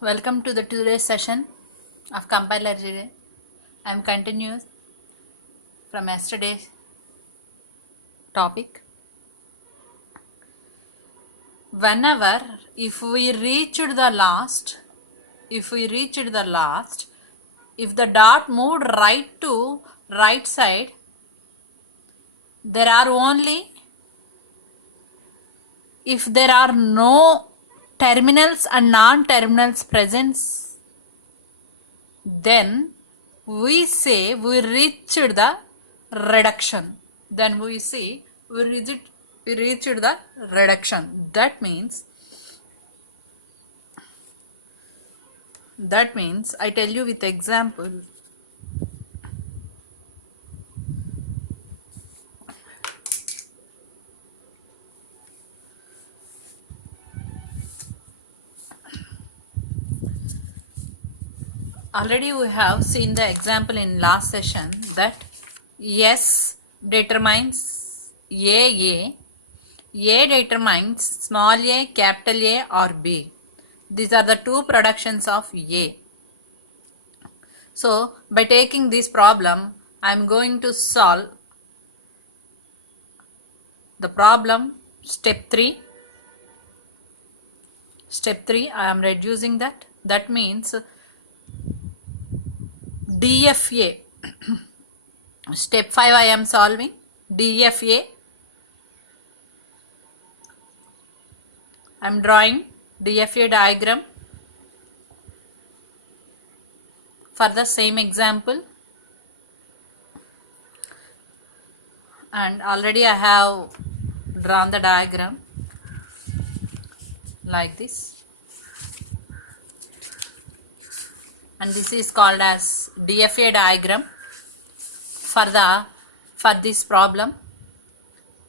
Welcome to the today's session of compiler GA. I am continuous from yesterday's topic. Whenever if we reached the last, if the dot moved right to right side, there are only if there are no terminals and non-terminals present, then we say we reached the reduction. Then we say we reached the reduction. That means I tell you with example. Already we have seen the example in last session that S determines A determines small a, capital A or B. These are the two productions of A. So by taking this problem, I am going to solve the problem step 3. Step 3 I am reducing that. That means DFA. Step 5 I am solving DFA. I am drawing DFA diagram for the same example, and already I have drawn the diagram like this, and this is called as DFA diagram for this problem.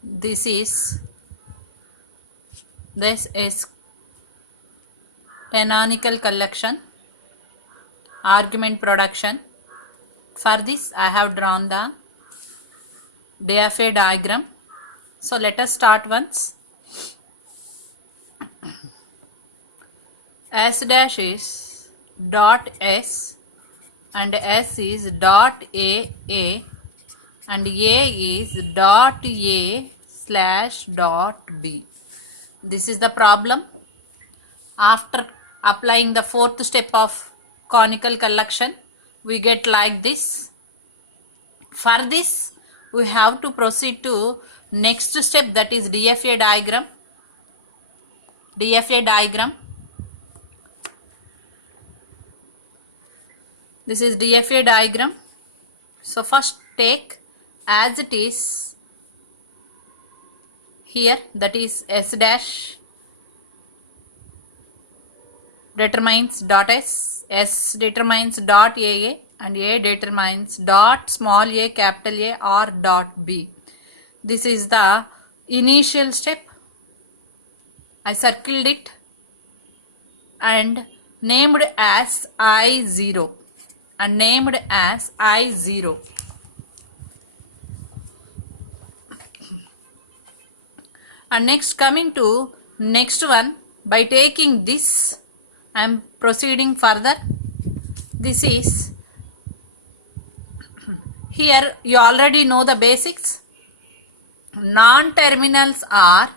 This is canonical collection, argument production. For this I have drawn the DFA diagram. So let us start once. S dash is dot S and S is dot A and A is dot A slash dot B. This is the problem. After applying the fourth step of conical collection, we get like this. For this we have to proceed to next step, that is DFA diagram. This is DFA diagram. So first take as it is here, that is S dash determines dot S determines dot A and A determines dot small a, capital A or dot B. This is the initial step. I circled it and named as I0 and next coming to next one, by taking this I am proceeding further. This is here, you already know the basics. Non-terminals are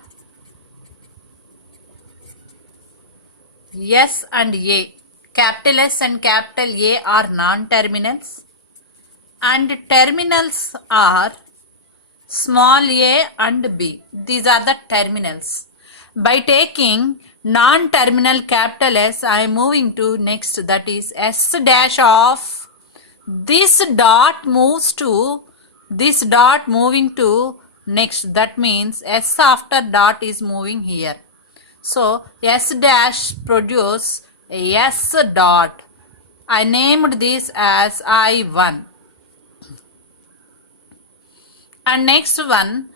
S and A. Capital S and capital A are non-terminals, and terminals are small a and B. These are the terminals. By taking non-terminal capital S, I am moving to next, that is S dash of this dot moves to this dot moving to next. That means S after dot is moving here. So S dash produce S dot. I named this as I1. And next one,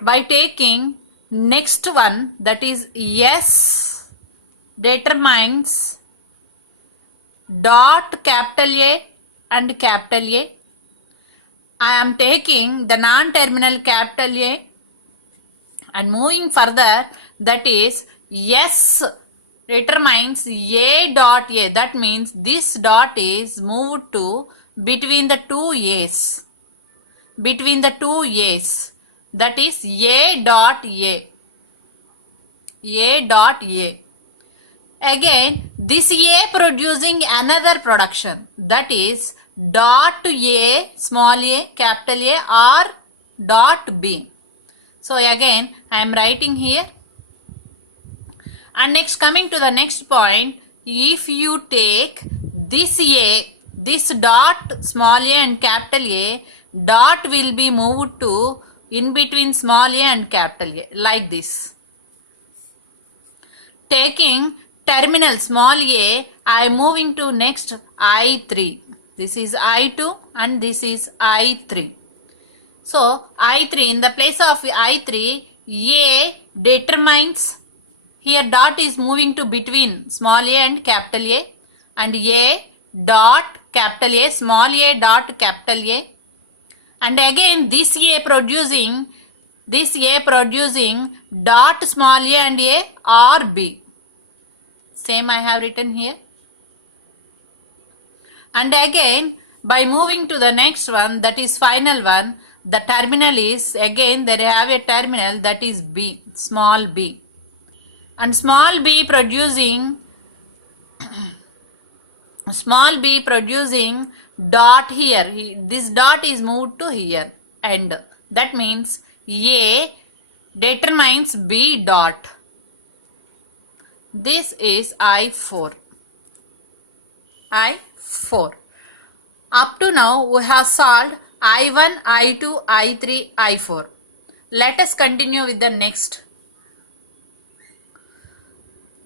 by taking next one, that is S determines dot capital A and capital A. I am taking the non-terminal capital A and moving further, that is S determines A dot A. That means this dot is moved to between the two A's. Between the two A's. That is A dot A. A dot A. Again, this A producing another production. That is dot A, small a, capital A, or dot B. So again, I am writing here. And next, coming to the next point, if you take this A, this dot small a and capital A, dot will be moved to in between small a and capital A, like this. Taking terminal small a, I am moving to next I3. This is I2 and this is I3. So I3, in the place of I3, A determines, here dot is moving to between small a and capital A, and A dot capital A, small a dot capital A, and again this A producing dot small a and A or B. Same I have written here. And again, by moving to the next one, that is final one, the terminal is, again they have a terminal, that is B, small b. And small b producing dot here. This dot is moved to here, and that means A determines B dot. This is I4. Up to now we have solved I1, I2, I3, I4. Let us continue with the next.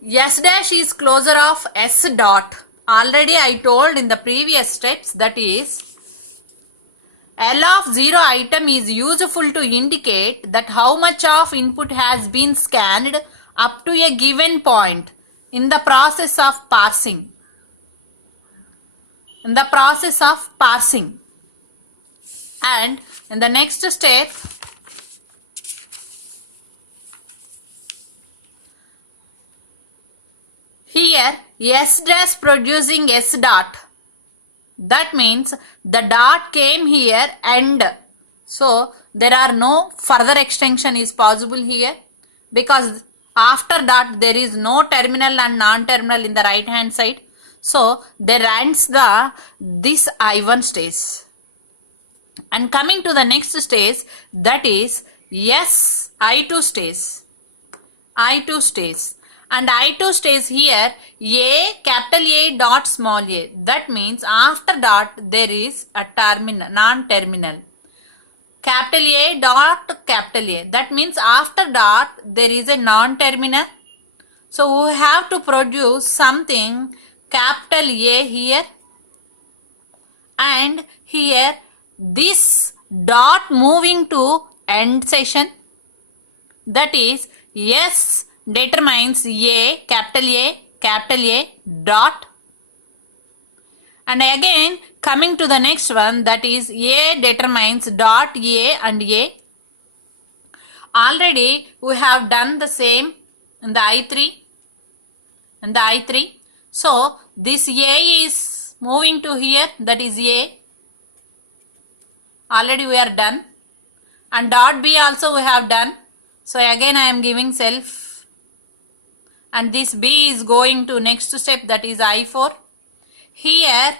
S dash is closure of S dot. Already I told in the previous steps, that is L of 0 item is useful to indicate that how much of input has been scanned up to a given point in the process of parsing. And in the next step, here S dash producing S dot. That means the dot came here and so there are no further extension is possible here, because after dot there is no terminal and non-terminal in the right hand side. So there ends this I1 stage. And coming to the next stage, that is I2 stage. And I2 stage here, A, capital A dot small a. That means after dot there is a terminal, non-terminal. Capital A dot capital A. That means after dot there is a non-terminal. So we have to produce something capital A here, and here this dot moving to end session. That is S determines A capital A dot. And again coming to the next one, that is A determines dot A and A. Already we have done the same in the I3. So this A is moving to here, that is A. Already we are done. And dot B also we have done. So again I am giving self. And this B is going to next step, that is I4. Here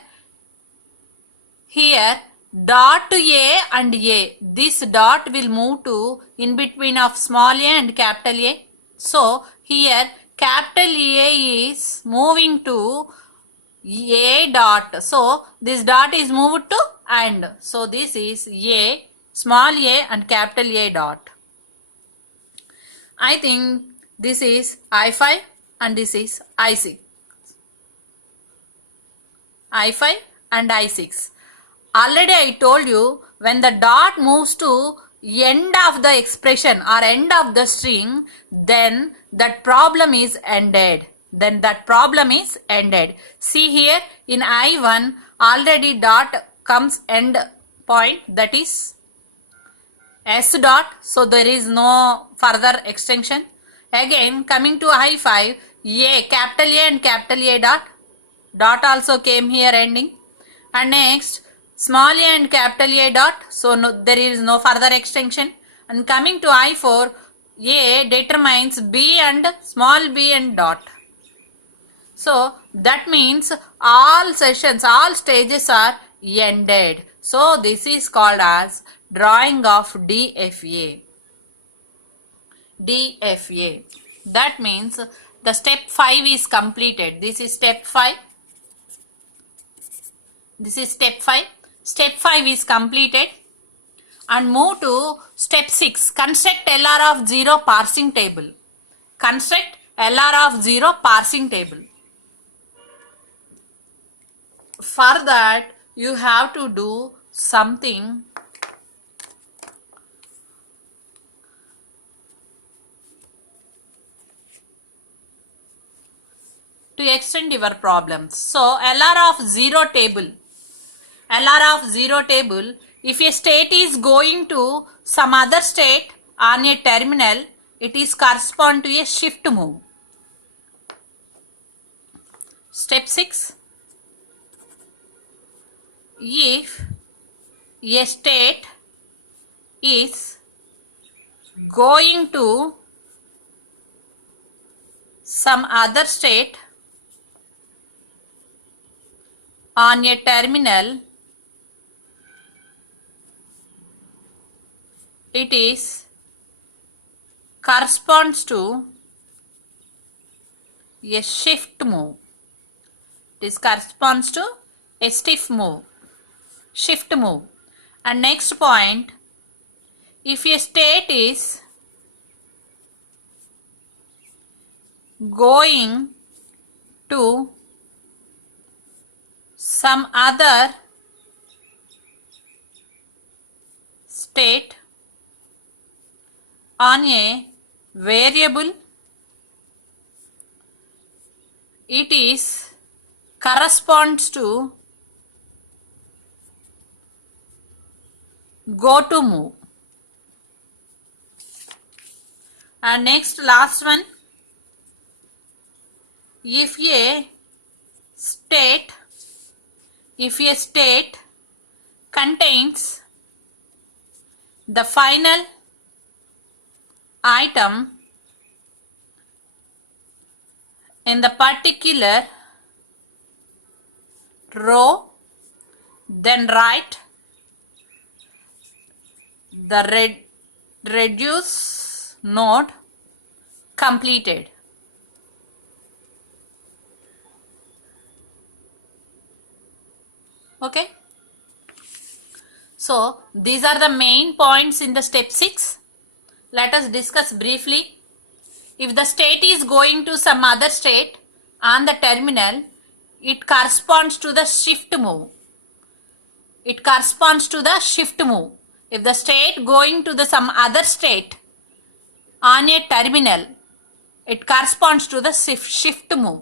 dot A and A. This dot will move to in between of small a and capital A. So here capital A is moving to A dot. So this dot is moved to and. So this is A, small a and capital A dot. I think this is I5 and this is I6. I5 and I6. Already I told you, when the dot moves to end of the expression or end of the string, then that problem is ended. See here in I1 already dot comes end point, that is S dot. So there is no further extension. Again coming to I5, A, capital A and capital A dot. Dot also came here ending. And next, small a and capital A dot. So no, there is no further extension. And coming to I4, A determines B and small b and dot. So that means all sessions, all stages are ended. So this is called as drawing of DFA. DFA. That means the step 5 is completed. This is step 5. This is step 5. Step 5 is completed. And move to step 6. Construct LR of 0 parsing table. Construct LR of 0 parsing table. For that, you have to do something. To extend your problems. So, LR of 0 table. LR of 0 table, if a state is going to some other state on a terminal, it is correspond to a shift move. Step 6. If a state is going to some other state on a terminal, it is corresponds to a shift move. This corresponds to a shift move. And next point, if a state is going to some other state on a variable, it is corresponds to go to move. And next, last one, if a state contains the final item in the particular row, then write the reduce node completed. Okay. So these are the main points in the step 6. Let us discuss briefly. If the state is going to some other state on the terminal, it corresponds to the shift move. It corresponds to the shift move. If the state going to the some other state on a terminal, it corresponds to the shift move.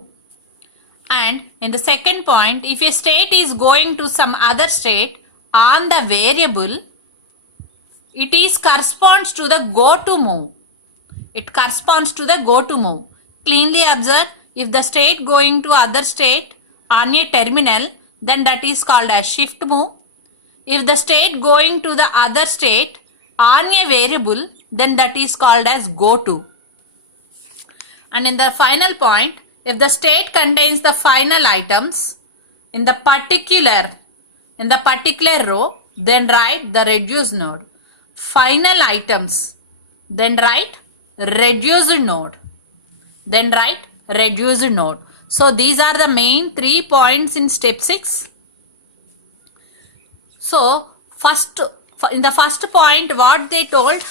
And in the second point, if a state is going to some other state on the variable, it is corresponds to the go to move. It corresponds to the go to move. Cleanly observe, if the state going to other state on a terminal, then that is called as shift move. If the state going to the other state on a variable, then that is called as go to. And in the final point, if the state contains the final items in the particular row, then write the reduced node. Final items, then write reduced node. Then write reduced node. So these are the main 3 points in step 6. So in the first point, what they told,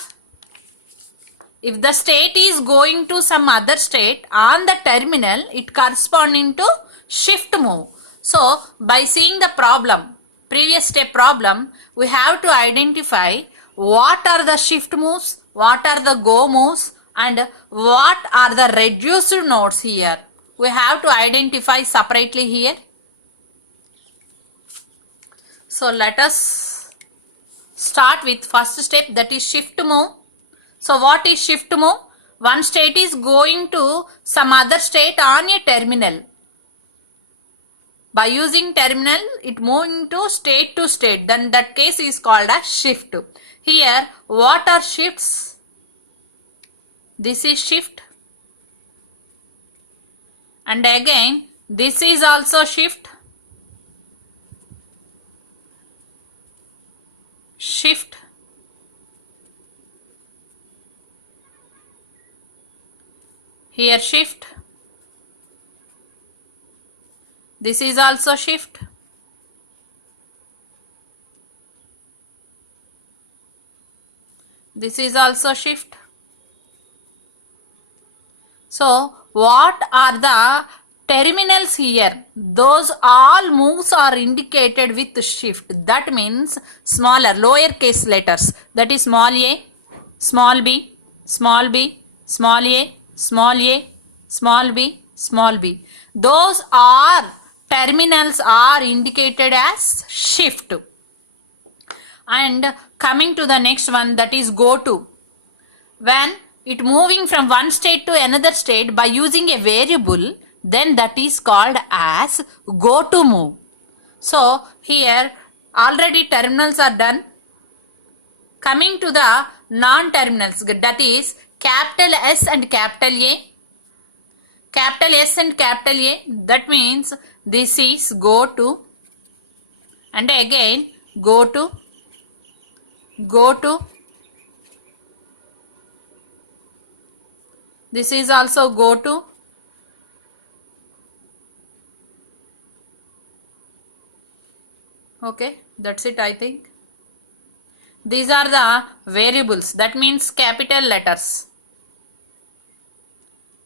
if the state is going to some other state on the terminal, it corresponding to shift move. So by seeing the problem, previous step problem, we have to identify what are the shift moves, what are the go moves, and what are the reduced nodes here. We have to identify separately here. So let us start with first step, that is shift move. So what is shift move? one state is going to some other state on a terminal. By using terminal, it moving to state, then that case is called a shift. Here, what are shifts? This is shift. And again, this is also shift. Shift. Here shift. This is also shift. This is also shift. So, what are the terminals here? Those all moves are indicated with shift. That means smaller, lower case letters. That is small a, small b, small b, small a, small a, small b, small b. Those are terminals are indicated as shift. And coming to the next one, that is go to. When it moving from one state to another state by using a variable, then that is called as go to move. So here already terminals are done. Coming to the non-terminals, that is capital S and capital A. Capital S and capital A, that means this is go to, and again go to, go to. This is also go to. Okay, that's it, I think. These are the variables, that means capital letters.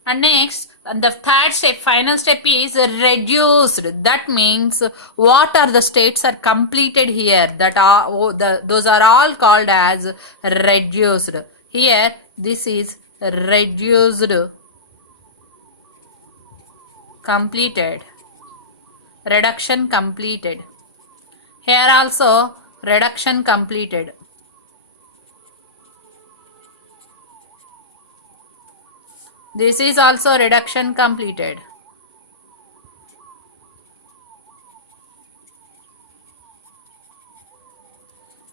And next, the third step, final step is reduced. That means what are the states are completed here, that are those are all called as reduced. Here this is reduced, completed, reduction completed. Here also reduction completed. This is also reduction completed.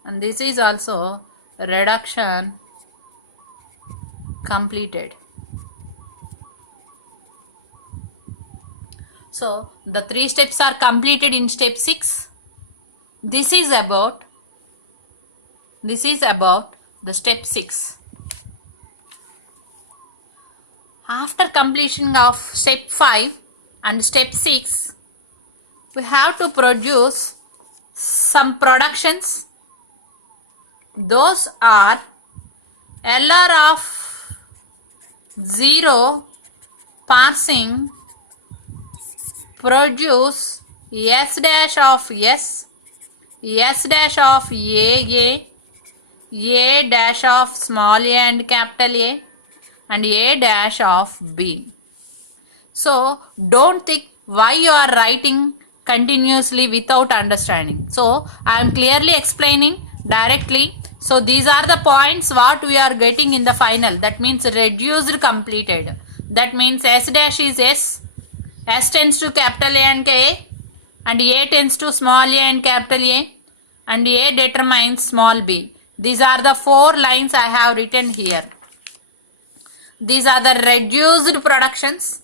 And this is also reduction completed. So the three steps are completed in step 6. This is about the step 6. After completion of step 5 and step 6, we have to produce some productions. Those are LR of 0 parsing produce S dash of S, S dash of A dash of small a and capital A, and A dash of B. So don't think why you are writing continuously without understanding. So I am clearly explaining directly. So these are the points what we are getting in the final. That means reduced completed. That means S dash is S. S tends to capital A and K, and A tends to small a and capital A, and A determines small b. These are the 4 lines I have written here. These are the reduced productions.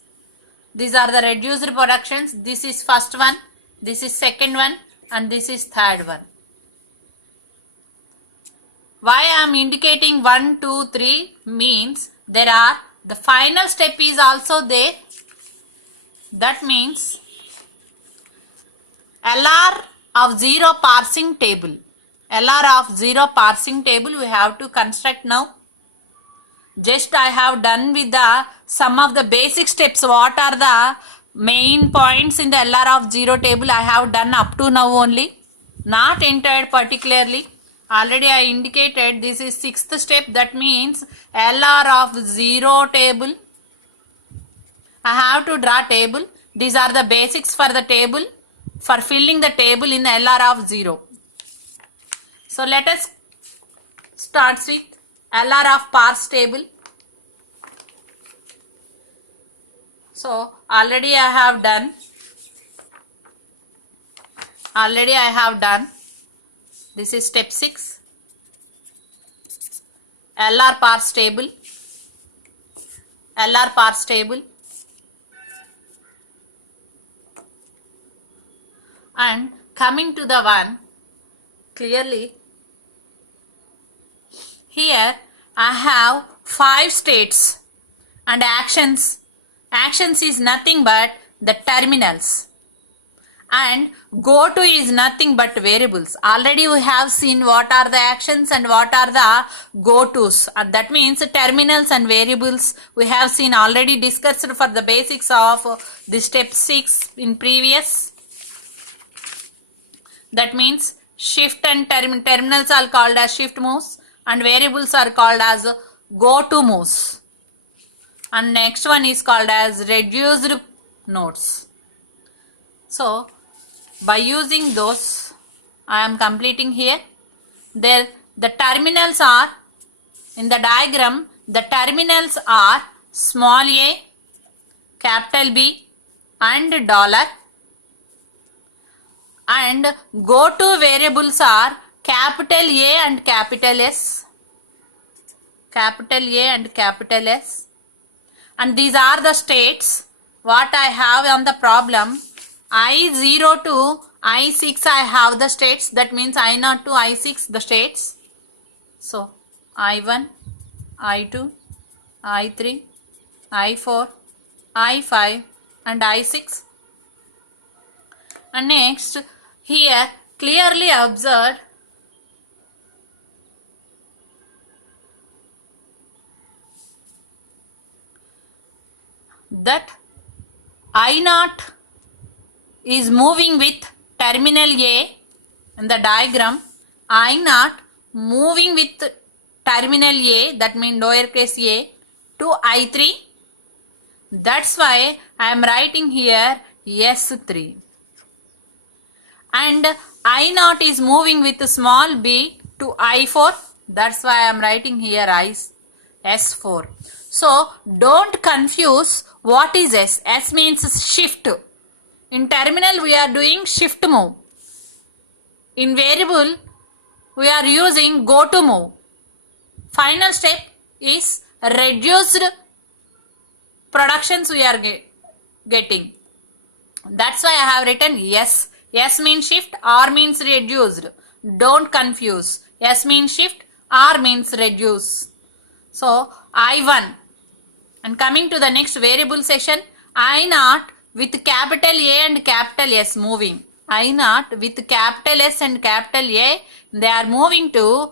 These are the reduced productions. This is first one, this is second one, and this is third one. Why I am indicating 1, 2, 3 means there are the final step is also there. That means LR of 0 parsing table. LR of 0 parsing table we have to construct now. Just I have done with the some of the basic steps. What are the main points in the LR of 0 table I have done up to now only. Not entered particularly. Already I indicated this is 6th step. That means LR of 0 table. I have to draw table. These are the basics for the table, for filling the table in LR of 0. So let us start with LR of parse table. So already I have done. This is step 6. LR parse table. And coming to the one, clearly here I have 5 states and actions. Actions is nothing but the terminals, and go to is nothing but variables. Already we have seen what are the actions and what are the go tos, and that means terminals and variables we have seen, already discussed for the basics of the step 6 in previous. That means shift and terminals are called as shift moves and variables are called as go to moves, and next one is called as reduced nodes. So by using those I am completing here. There the terminals are, in the diagram the terminals are small a, capital B and dollar, and go to variables are capital A and capital S, and these are the states what I have on the problem. I0 to I6 I have the states, that means I0 to I6 the states. So I1, I2, I3, I4, I5 and I6. And next here clearly observe that I0 is moving with terminal A in the diagram. I0 moving with terminal A, that means lowercase a, to I3. That's why I am writing here S3. And I0 is moving with small b to I4. That's why I am writing here S4. So don't confuse what is S. S means shift. In terminal we are doing shift move. In variable we are using go to move. Final step is reduced productions we are getting. That's why I have written S. S means shift, R means reduced. Don't confuse. S means shift, R means reduce. So I1. And coming to the next variable section, I0 with capital A and capital S moving. I0 with capital S and capital A, they are moving to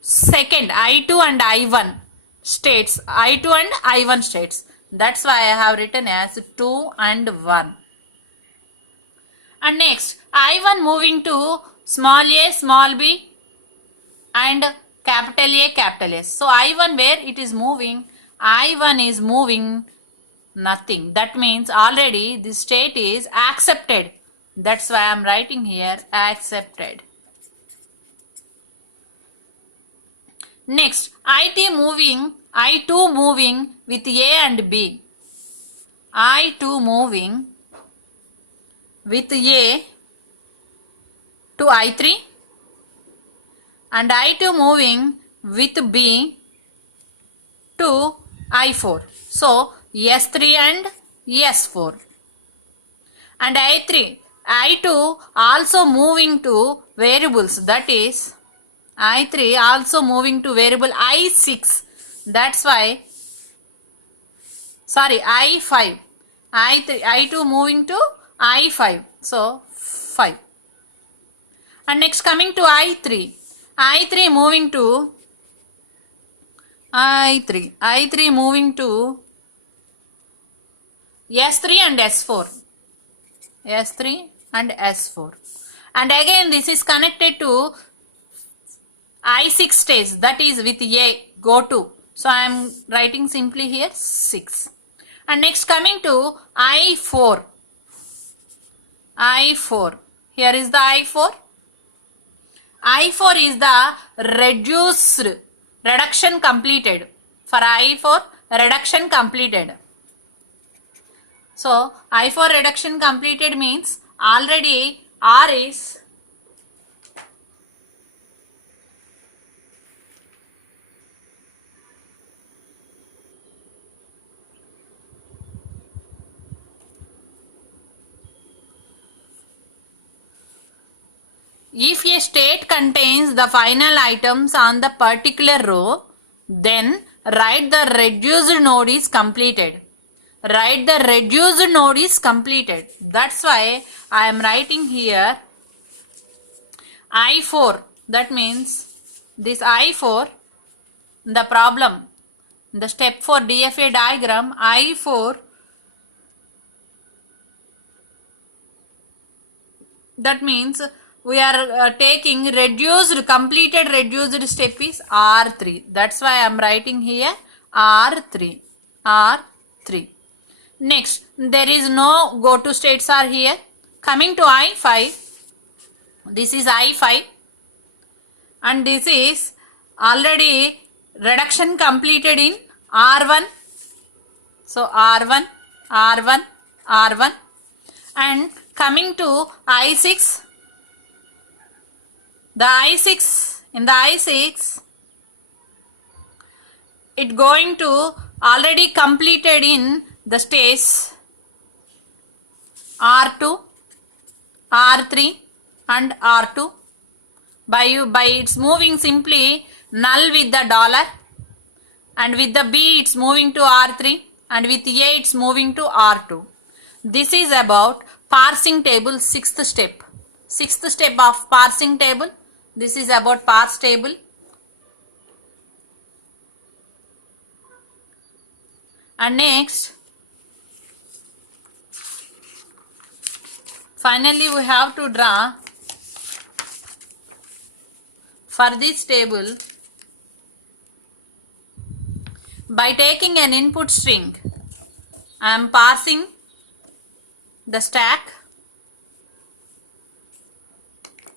second I2 and I1 states. I2 and I1 states. That's why I have written as 2 and 1. And next I1 moving to small a, small b and capital A, capital S. So I1 where it is moving, I1 is moving nothing. That means already this state is accepted. That's why I am writing here accepted. Next I2 moving with A and B. I2 moving with A to I3 and I2 moving with B to I4. So S3 and S4. And I2 also moving to variables, that is I3 also moving to variable I6. That's why, sorry, I5. I2 moving to I5. So 5. And next coming to I3. I3 moving to I3 moving to S3 and S4. S3 and S4. And again this is connected to I6 stage, that is with A, go to. So I am writing simply here 6. And next coming to I4. Here is the I4. I4 is the reduction completed. For I4, reduction completed. So I4 reduction completed means already R is if a state contains the final items on the particular row, then write the reduced node is completed. Write the reduced node is completed. That's why I am writing here I4. That means this I4, the problem, the step 4 DFA diagram, I4, that means we are taking reduced, completed reduced step is R3. That's why I am writing here R3. R3. Next, there is no go to states are here. Coming to I5, this is I5 and this is already reduction completed in R1. So R1, R1, R1, and coming to I6, the I6, in the I6, it going to already completed in the states R2, R3 and R2. By it's moving simply null with the dollar, and with the B it's moving to R3, and with A it's moving to R2. This is about parsing table, sixth step. Sixth step of parsing table. This is about parse table. And next, finally we have to draw for this table by taking an input string. I am parsing the stack.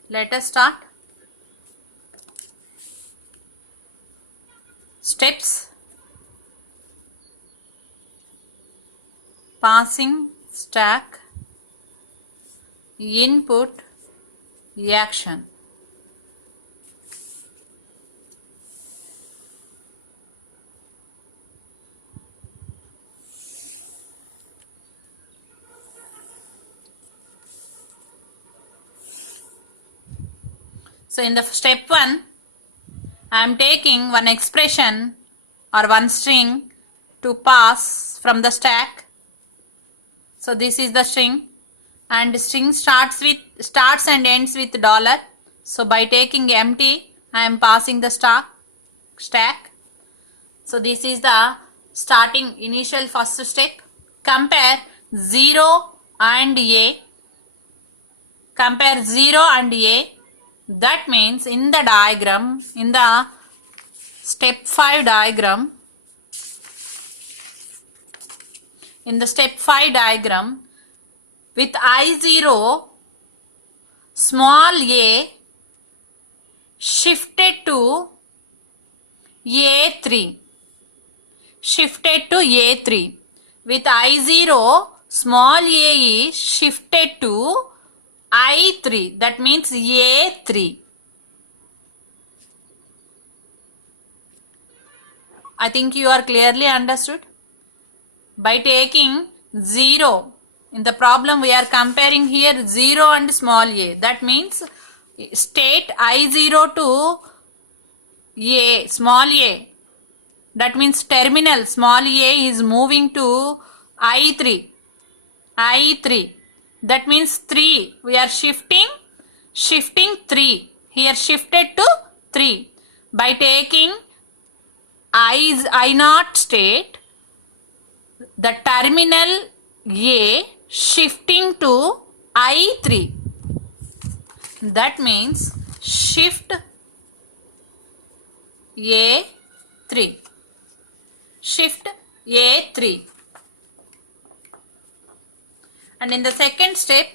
Let us start. Steps, parsing stack, input, action. So in the step 1, I am taking one expression or one string to pass from the stack. So this is the string, and string starts and ends with dollar. So by taking empty, I am passing the stack. So this is the starting initial first step. Compare 0 and A. Compare 0 and A. That means in the diagram, in the step 5 diagram, in the step 5 diagram, with I0, small a shifted to A3. Shifted to A3. With I0, small a is shifted to I3, that means A3. I think you are clearly understood. By taking 0, in the problem we are comparing here 0 and small a. That means state I0 to A, small a. That means terminal small a is moving to I3. I3. That means 3. We are shifting 3. Here shifted to 3. By taking I0 state, the terminal A shifting to I3. That means shift A3. Shift A3. And in the second step,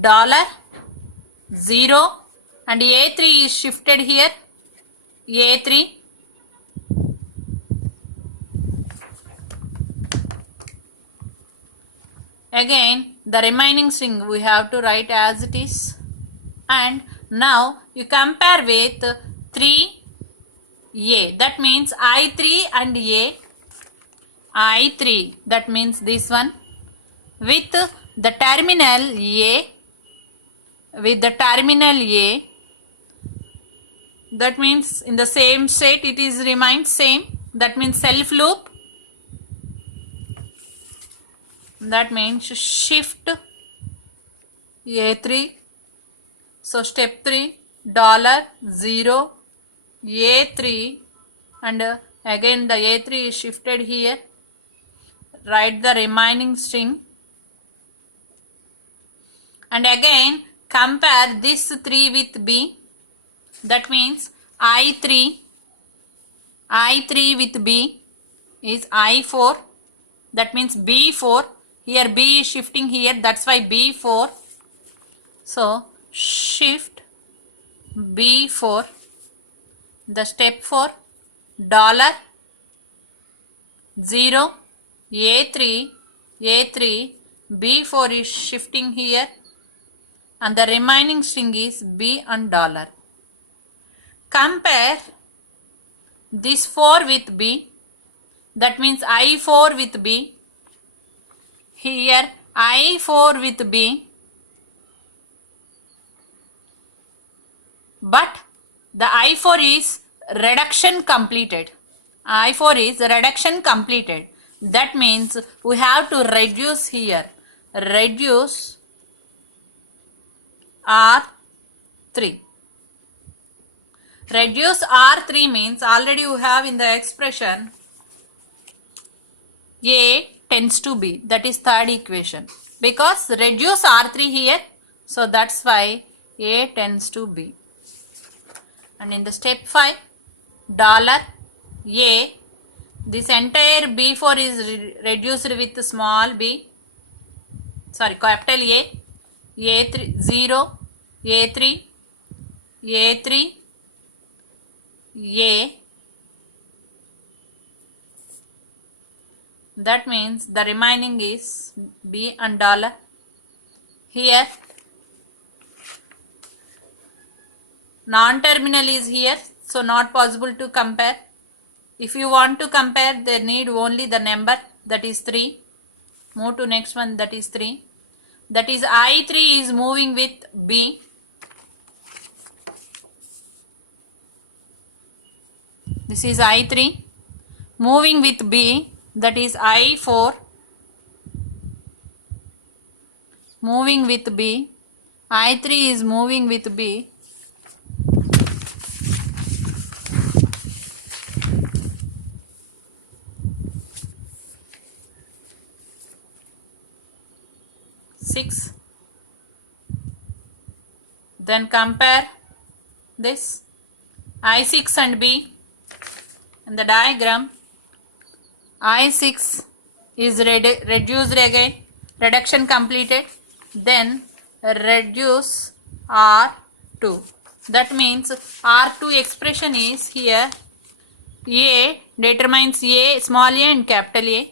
dollar 0 and A3 is shifted here, A3. Again, the remaining string we have to write as it is. And now you compare with 3a. That means I3 and a. I3, that means this one, with the terminal a, that means in the same state it is remains same, that means self loop, that means shift a3. So step 3, $0 a3, and again the a3 is shifted here. Write the remaining string, and again compare this 3 with b. That means I3 with b is I4. That means B4. Here b is shifting here. That's why B4. So shift B4. The step 4, $0 A3 B4 is shifting here, and the remaining string is B and $. Compare this 4 with B. That means I4 with B. Here I4 with B. But the I4 is reduction completed. I4 is reduction completed. That means we have to reduce here. Reduce R3. Reduce R3 means already you have in the expression A tends to B. That is third equation. Because reduce R3 here. So that's why A tends to B. And in the step 5, $A, this entire B4 is reduced with small b, sorry, capital A, A3, 0, A3, A3, A. That means the remaining is B and $. Here non-terminal is here, so not possible to compare. If you want to compare, they need only the number, that is 3. Move to next one, that is 3. That is I3 is moving with B. This is I3 moving with B, that is I4 moving with B. I3 is moving with B. Then compare this I6 and B. In the diagram, I6 is reduced again, reduction completed, then reduce R2. That means R2 expression is here. A determines A, small a and capital A.